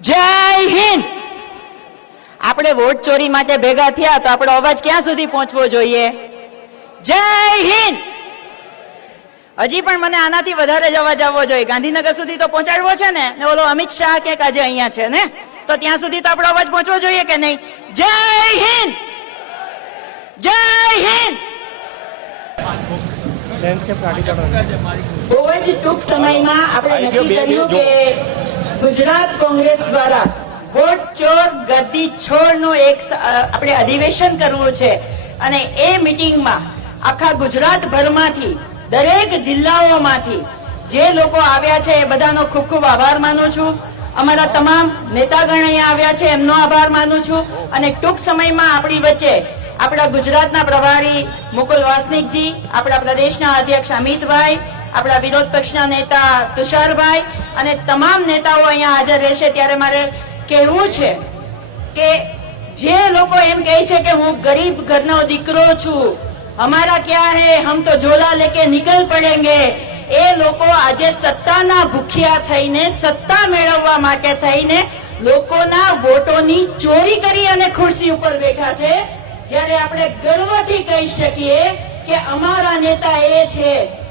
જય હિન્દ! આપણે વોટ ચોરી માટે ભેગા થયા તો આપણો અવાજ ક્યાં સુધી પહોંચવો જોઈએ? જય હિન્દ! હજી પણ મને આનાથી વધારે જ અવાજ આવવો જોઈએ. ગાંધીનગર સુધી તો પહોંચાડવો છે ને? ને ઓલો અમિત શાહ કે આજે અહીંયા છે ને? તો ત્યાં સુધી તો આપણો અવાજ પહોંચવો જોઈએ કે નહીં? જય હિન્દ! જય હિન્દ! લેન્ડસ્કેપ કાઢી કાઢો બહુ જ ટૂંક સમયમાં આપણે નક્કી કર્યું કે ગુજરાત કોંગ્રેસ દ્વારા વોટ, ચોર ગદ્દી છોડનું એક આપણે અધિવેશન કરવું છે. અને એ મિટિંગમાં આખા ગુજરાતભરમાંથી દરેક જિલ્લાઓમાંથી જે લોકો આવ્યા છે એ બધાનો ખૂબ ખૂબ આભાર માનું છું. અમારા તમામ નેતાગણ અહીંયા આવ્યા છે, એમનો આભાર માનું છું. અને ટૂંક સમયમાં આપણી વચ્ચે આપણા ગુજરાતના પ્રભારી મુકુલ વાસનિકજી, આપણા પ્રદેશના અધ્યક્ષ અમિતભાઈ આપણા વિરોધ પક્ષના નેતા તુષારભાઈ અને તમામ નેતાઓ અહીંયા હાજર રહેશે. ત્યારે મારે કહેવું છે કે જે લોકો એમ કહે છે કે હું ગરીબ ઘરનો દીકરો છું, અમારા ક્યાં હે? હમ તો ઝોલા લેકે નિકલ પડેંગે. એ લોકો આજે સત્તાના ભૂખ્યા થઈને, સત્તા મેળવવા માટે થઈને લોકોના વોટોની ચોરી કરી અને ખુરશી ઉપર બેઠા છે. જ્યારે આપણે ગર્વથી કહી શકીએ કે અમારા નેતા એ છે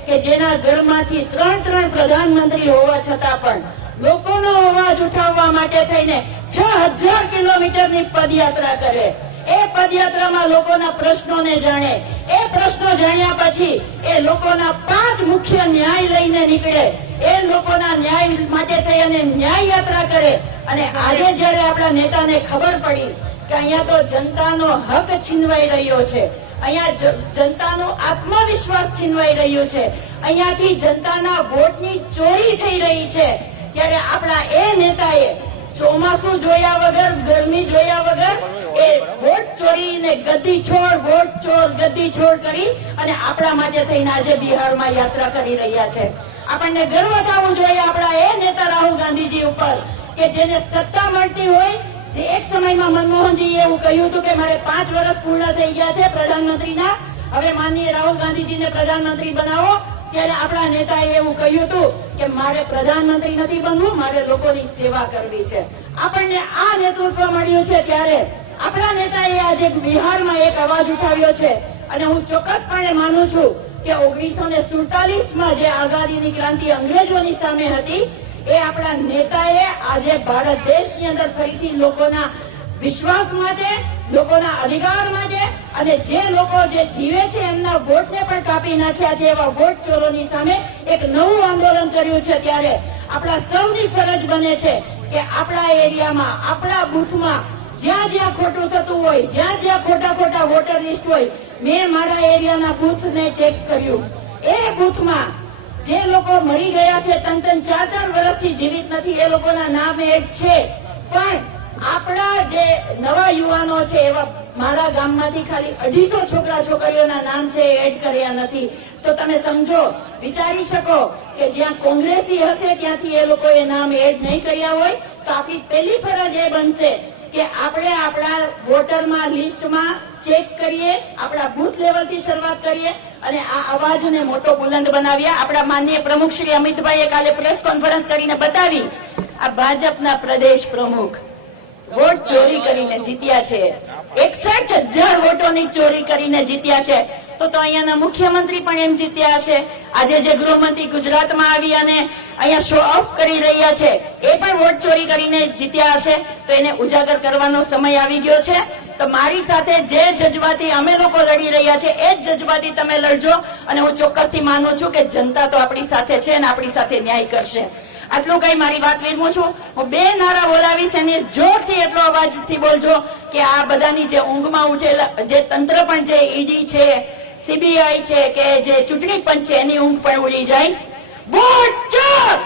કે જેના ઘરમાંથી ત્રણ ત્રણ પ્રધાનમંત્રી હોવા છતાં પણ લોકોનો અવાજ ઉઠાવવા માટે થઈને છ હજાર કિલોમીટરની પદયાત્રા કરે. એ પદયાત્રામાં લોકોના પ્રશ્નોને જાણે. એ પ્રશ્નો જાણ્યા પછી એ લોકોના પાંચ મુખ્ય ન્યાય લઈને નીકળે. એ લોકોના ન્યાય માટે થઈ અને ન્યાય યાત્રા કરે. અને આજે જ્યારે આપણા નેતાને ખબર પડી કે અહીંયા તો જનતાનો હક છીનવાઈ રહ્યો છે અહીંયા જનતાનો આત્મવિશ્વાસ છીનવાઈ રહ્યો છે. અહીંયાથી જનતાના વોટની ચોરી થઈ રહી છે. ત્યારે આપણા એ નેતાએ ચોમાસું જોયા વગર, ગરમી જોયા વગર એ વોટ ચોરી ને ગદ્દી છોડ, વોટ ચોર ગદી છોડ કરી અને આપણા માટે થઈને આજે બિહારમાં યાત્રા કરી રહ્યા છે. આપણને ગર્વ થવું જોઈએ આપણા એ નેતા રાહુલ ગાંધીજી ઉપર કે જેને સત્તા મળતી હોય જે એક સમયમાં મનમોહનજી એવું કહ્યું હતું કે મારે પાંચ વર્ષ પૂર્ણ થઈ ગયા છે પ્રધાનમંત્રીના. હવે માનનીય રાહુલ ગાંધીજીને પ્રધાનમંત્રી બનાવો. ત્યારે આપણા નેતાએ એવું કહ્યું હતું કે મારે પ્રધાનમંત્રી નથી બનવું, મારે લોકોની સેવા કરવી છે. આપણને આ નેતૃત્વ મળ્યું છે ત્યારે આપણા નેતાએ આજે બિહારમાં એક અવાજ ઉઠાવ્યો છે. અને હું ચોક્કસપણે માનું છું કે ઓગણીસો ને સુડતાલીસમાં જે આઝાદીની ક્રાંતિ અંગ્રેજોની સામે હતી એ આપણા નેતાએ આજે ભારત દેશની અંદર ફરીથી લોકોના વિશ્વાસ માટે, લોકોના અધિકાર માટે અને જે લોકો જે જીવે છે એમના વોટને પણ કાપી નાખ્યા છે એવા વોટ ચોરોની સામે એક નવું આંદોલન કર્યું છે ત્યારે આપણા સૌની ફરજ બને છે કે આપણા એરિયામાં, આપણા બુથમાં જ્યાં જ્યાં ખોટું થતું હોય, જ્યાં જ્યાં ખોટા ખોટા વોટર લિસ્ટ હોય, મેં મારા એરિયાના બુથને ચેક કર્યું. એ બૂથમાં જે લોકો મરી ગયા છે, ત્રણ ત્રણ ચાર ચાર વર્ષથી જીવિત નથી, એ લોકોના નામ એડ છે. પણ આપણા જે નવા યુવાનો છે, એવા મારા ગામમાંથી ખાલી અઢીસો છોકરા છોકરીઓના નામ છે એડ કર્યા નથી. તો તમે સમજો, વિચારી શકો કે જ્યાં કોંગ્રેસી હશે, ત્યાંથી એ લોકોએ નામ એડ નહીં કર્યા હોય, તો આપણી પહેલી ફરજ એ બનશે કે આપણે આપણા વોટરમાં, લિસ્ટમાં ચેક કરીએ, આપણા બુથ લેવલથી શરૂઆત કરીએ અને આ અવાજને મોટો બુલંદ બનાવીએ. આપણા માનનીય પ્રમુખ શ્રી અમિતભાઈએ કાલે પ્રેસ કોન્ફરન્સ કરીને બતાવી આ ભાજપના પ્રદેશ પ્રમુખ. વોટ ચોરી કરીને જીત્યા છે. એકસઠ હજાર વોટોની ચોરી કરીને જીત્યા છે. તો તો અહીંયાના મુખ્યમંત્રી પણ એમ જીત્યા હશે. આજે જે ગૃહમંત્રી ગુજરાતમાં આવી અને અહીંયા શો ઓફ કરી રહ્યા છે, એ પણ વોટ ચોરી કરીને જીત્યા હશે. તો એને ઉજાગર કરવાનો સમય આવી ગયો છે. તો મારી સાથે જે જજબાથી અમે લોકો લડી રહ્યા છે, એ જ જજબાથી તમે લડજો. અને હું ચોક્કસથી માનું છું કે જનતા તો આપણી સાથે છે અને આપણી સાથે ન્યાય કરશે. આટલું કઈ મારી વાત વિરમું છું? હું બે નારા બોલાવીશ અને જોરથી એટલો અવાજથી બોલજો કે આ બધાની જે ઊંઘમાં ઉઠેલા જે તંત્ર પણ છે, ઈડી છે, સીબીઆઈ છે કે જે ચૂંટણી પંચ છે, એની ઊંઘ પણ ઉડી જાય. વોટ ચોર